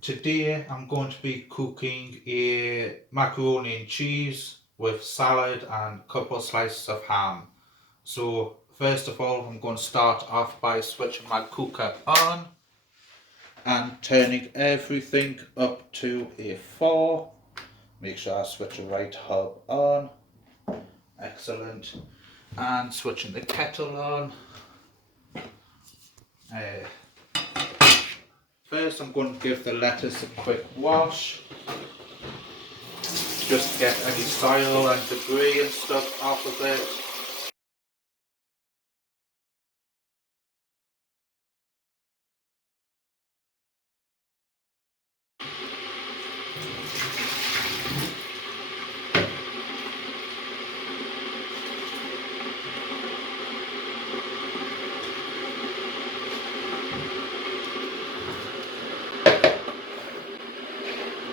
Today I'm going to be cooking a macaroni and cheese with salad and a couple of slices of ham. So first of all, I'm going to start off by switching my cooker on and turning everything up to a 4. Make sure I switch the right hob on. Excellent. And switching the kettle on. First I'm going to give the lettuce a quick wash. Just get any soil and debris and stuff off of it.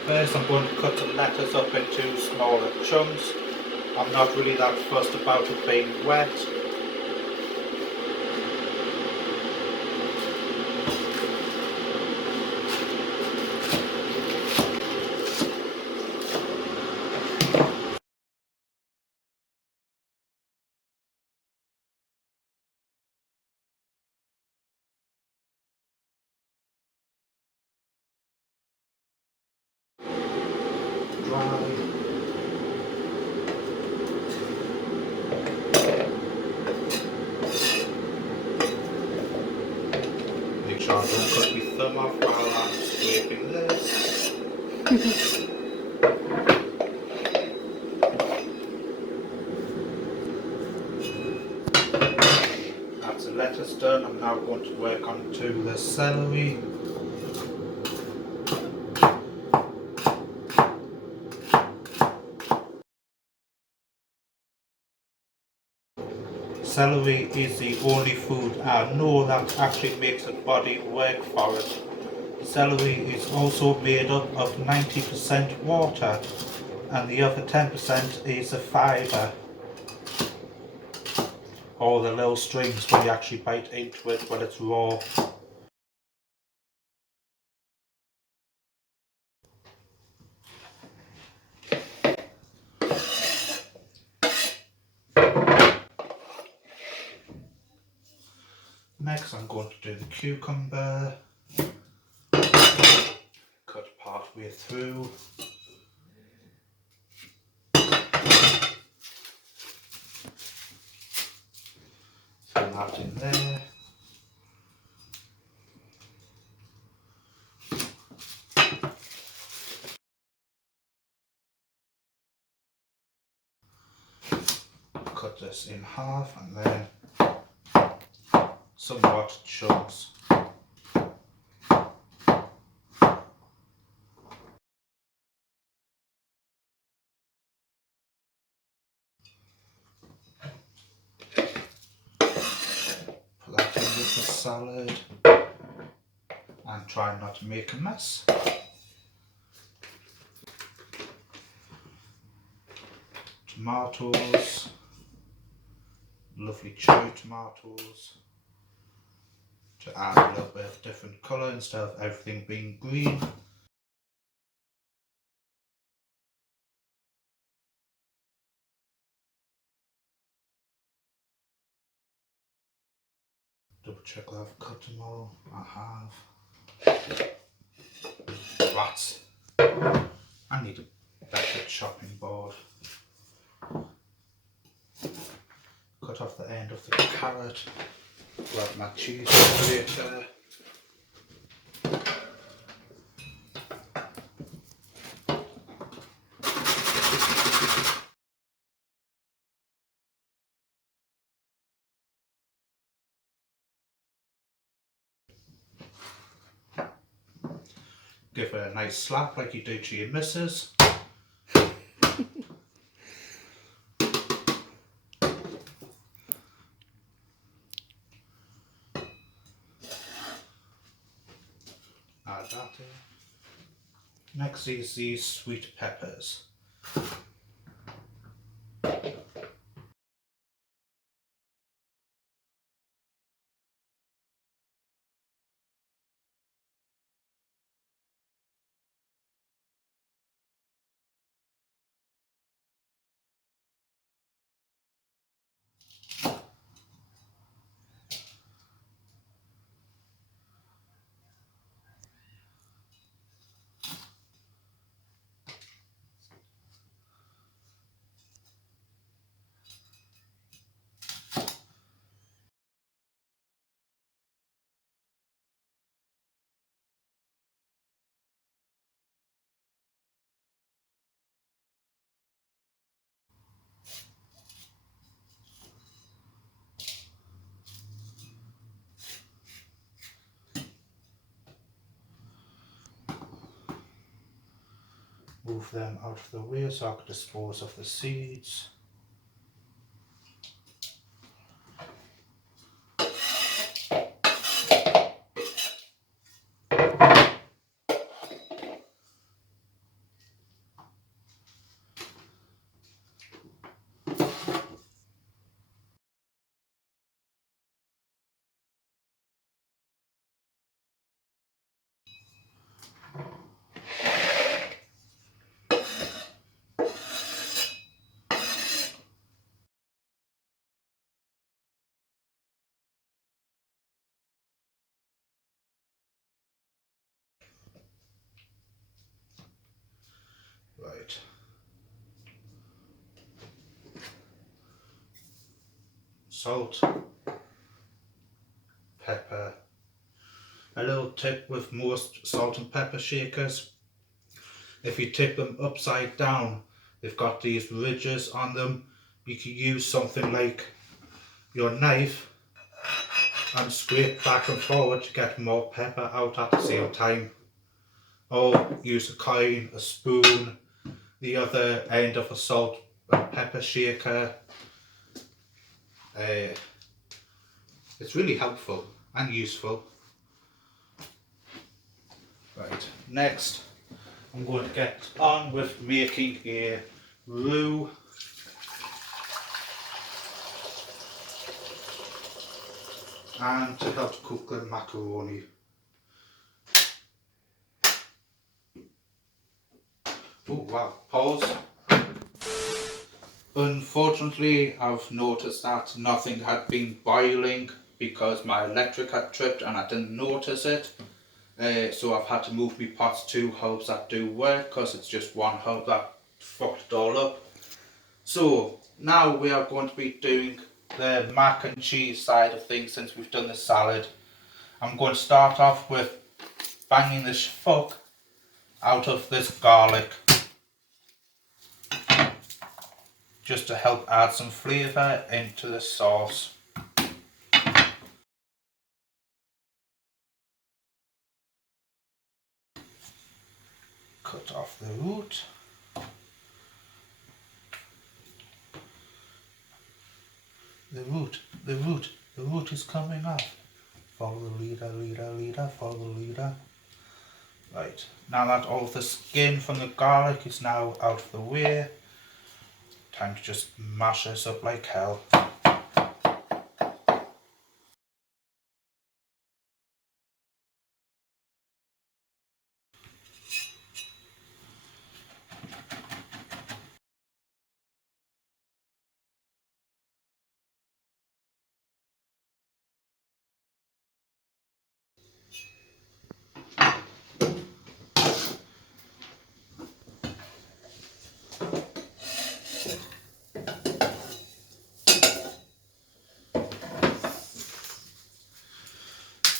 First I'm going to cut the lettuce up into smaller chunks. I'm not really that fussed about it being wet. Dry. Make sure I don't cut my thumb off while I'm scraping this. That's the lettuce done. I'm now going to work on to the celery. Celery is the only food I know that actually makes the body work for it. Celery is also made up of 90% water and the other 10% is a fibre, or the little strings when you actually bite into it when it's raw. Next I'm going to do the cucumber, cut part way through. Throw that in there. Cut this in half and then somewhat chunks. Put that in with the salad and try not to make a mess. Tomatoes, lovely cherry tomatoes, to add a little bit of different colour instead of everything being green. Double check that I've cut them all. I have. Rats. I need a better chopping board. Cut off the end of the carrot. Grab my cheese grater. Give it a nice slap like you do to your missus. Add that in. Next is these sweet peppers. Move them out of the way so I can dispose of the seeds. Right. Salt, pepper. A little tip with most salt and pepper shakers, if you tip them upside down, they've got these ridges on them. You can use something like your knife and scrape back and forward to get more pepper out at the same time. Or use a coin, a spoon, the other end of a salt and pepper shaker. It's really helpful and useful. Right, next I'm going to get on with making a roux. And to help cook the macaroni. Oh wow, pause. Unfortunately, I've noticed that nothing had been boiling because my electric had tripped and I didn't notice it. So I've had to move my pots to hubs that do work because it's just one hub that fucked it all up. So now we are going to be doing the mac and cheese side of things since we've done the salad. I'm going to start off with banging this fuck out of this garlic, just to help add some flavour into the sauce. Cut off the root. The root is coming off. Follow the leader, follow the leader. Right, now that all of the skin from the garlic is now out of the way, time to just mash this up like hell.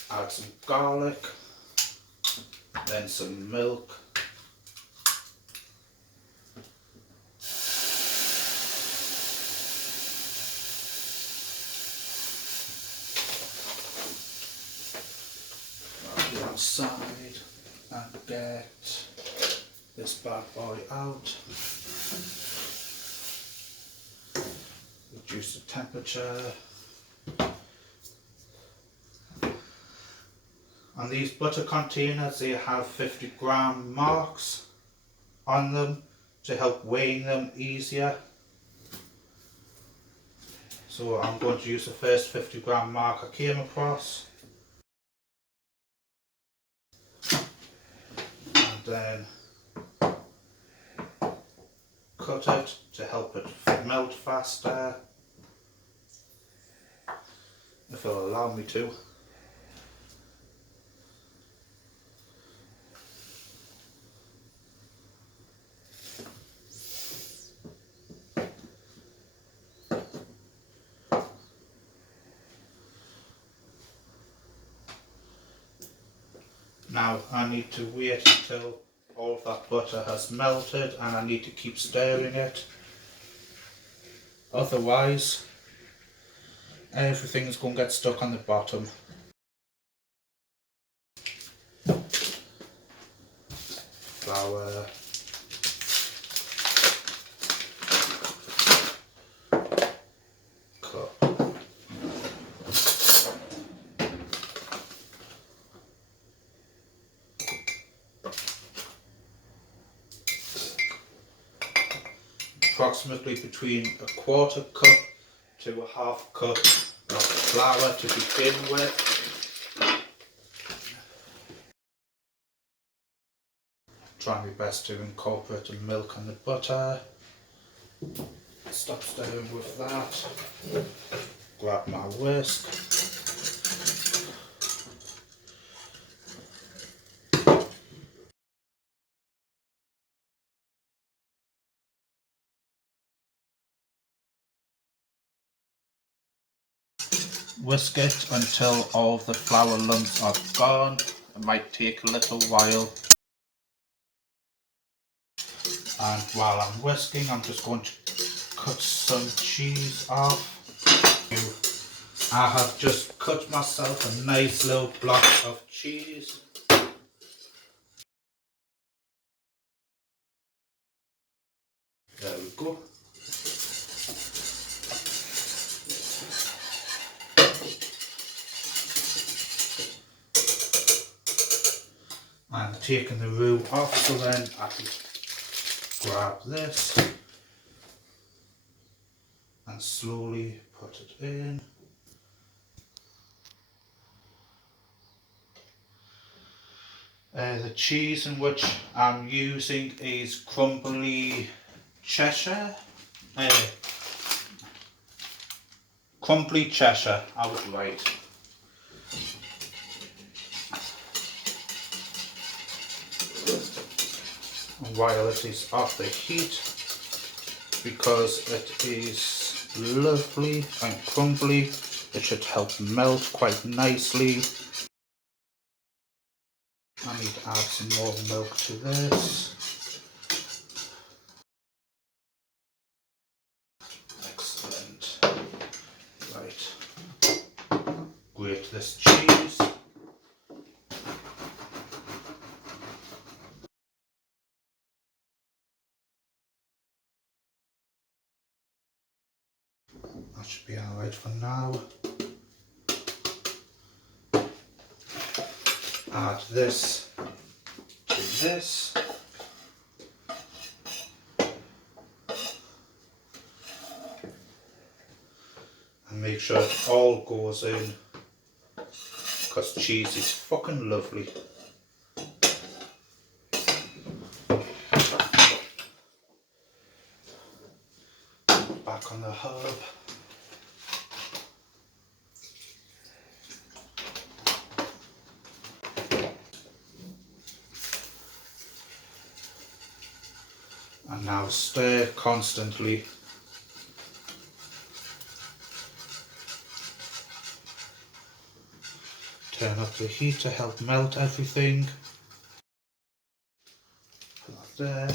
Add some garlic, then some milk. One side and get this bad boy out. Reduce the temperature. On these butter containers, they have 50-gram marks on them to help weighing them easier. So I'm going to use the first 50-gram mark I came across. And then cut it to help it melt faster, if it'll allow me to. Now I need to wait until all of that butter has melted and I need to keep stirring it. Otherwise, everything's going to get stuck on the bottom. Flour, approximately between a quarter cup to a half cup of flour to begin with. Try my best to incorporate the milk and the butter. Stop stirring with that. Grab my whisk. Whisk it until all of the flour lumps are gone. It might take a little while. And while I'm whisking, I'm just going to cut some cheese off. I have just cut myself a nice little block of cheese. There we go. I'm taking the roux off, so then I can grab this and slowly put it in. The cheese in which I'm using is crumbly Cheshire. Crumbly Cheshire, I was right. And while it is off the heat, because it is lovely and crumbly, it should help melt quite nicely. I need to add some more milk to this. Excellent. Right. Grate this cheese. That should be alright for now. Add this to this. And make sure it all goes in, because cheese is fucking lovely. Back on the herb. And now stir constantly. Turn up the heat to help melt everything. Put that there.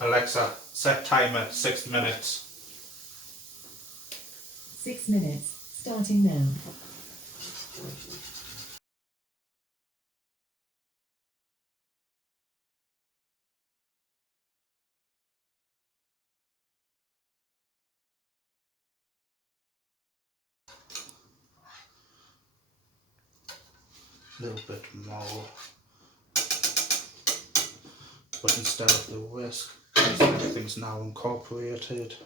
Alexa, set timer 6 minutes. 6 minutes, starting now. A little bit more. But instead of the whisk, everything's now incorporated.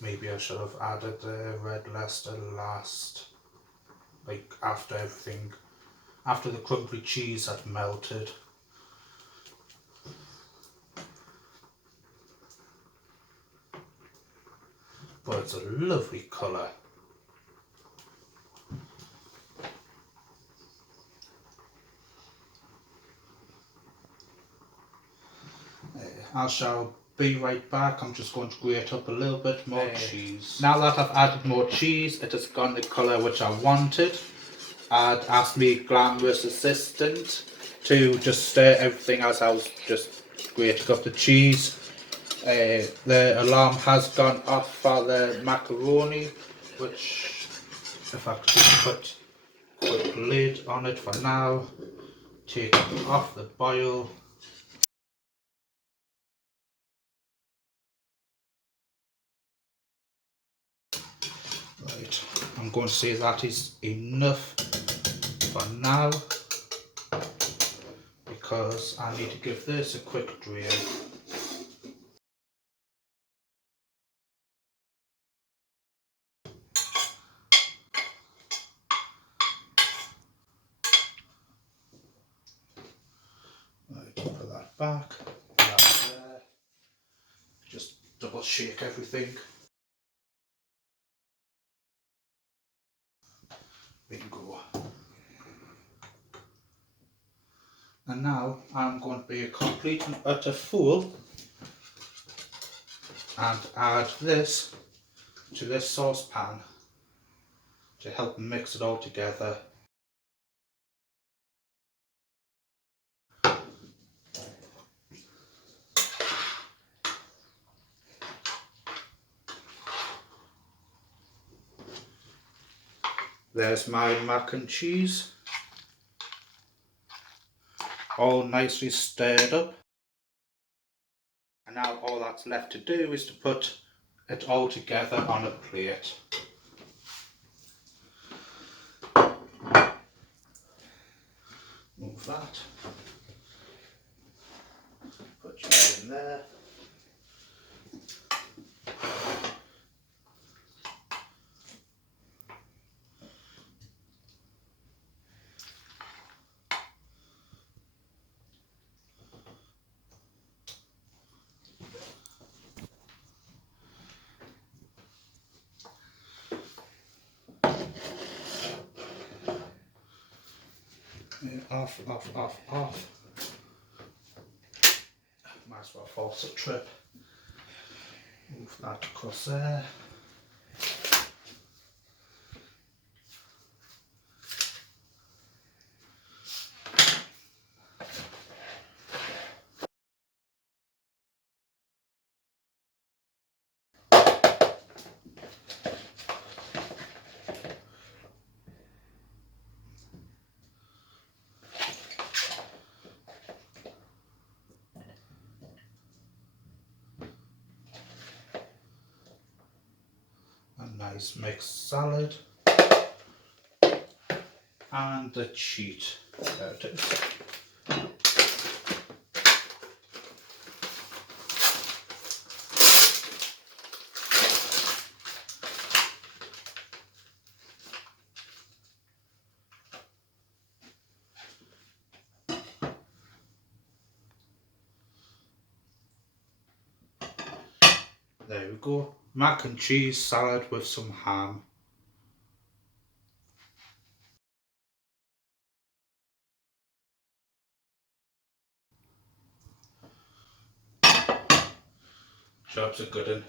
Maybe I should have added the red Leicester last, like after everything, after the crumbly cheese had melted. But it's a lovely colour. I shall be right back. I'm just going to grate up a little bit more cheese. Now that I've added more cheese, it has gone the colour which I wanted. I'd asked my glamorous assistant to just stir everything as I was just grating up the cheese. The alarm has gone off for the macaroni, which if I could just put a quick lid on it for now, take it off the boil. Right, I'm going to say that is enough for now because I need to give this a quick drain. Right, put that back, put that there. Just double shake everything. Bingo. And now I'm going to be a complete and utter fool and add this to this saucepan to help mix it all together. There's my mac and cheese, all nicely stirred up. And now all that's left to do is to put it all together on a plate. Move that. Put you in there. Off, off, off, off. Might as well force a trip. Move that across there. A nice mixed salad. And the cheat. There it is. There we go. Mac and cheese salad with some ham. Job's a good one.